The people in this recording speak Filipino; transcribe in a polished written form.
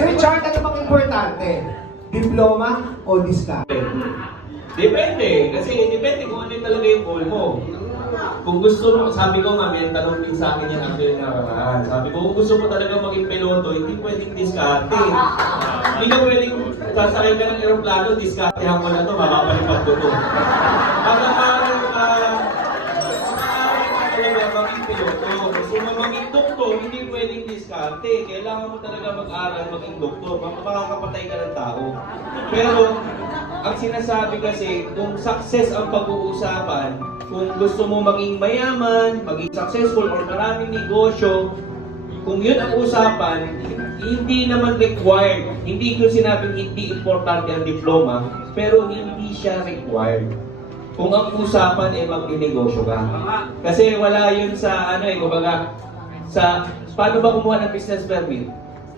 Sir Chart, ano bang importante? Diploma o diskarte? Depende. Kasi depende kung ano talaga yung goal mo. Kung gusto mo, sabi ko nga, may tanong din sa akin yan actually nakaraan. Sabi ko, kung gusto mo talaga maging piloto, hindi pwedeng diskarte. Hindi ka pwedeng sasakay ka ng aeroplano, diskartehan ko na ito, mapapalipad ko ito. Pagkakaroon ka, talaga maging piloto. Gusto mo maging doktor, hindi pwedeng diskarte. Kailangan mo talaga mag-aral, maging doktor. Makakapatay ka ng tao. Pero, ang sinasabi kasi, kung success ang pag-uusapan, kung gusto mo maging mayaman, maging successful, or maraming negosyo, kung yun ang usapan, hindi naman required. Hindi ko sinabing hindi importante ang diploma, pero hindi siya required. Kung ang usapan ay magninegosyo ka. Kasi wala yun sa kumbaga, sa paano ba kumuha ng business permit?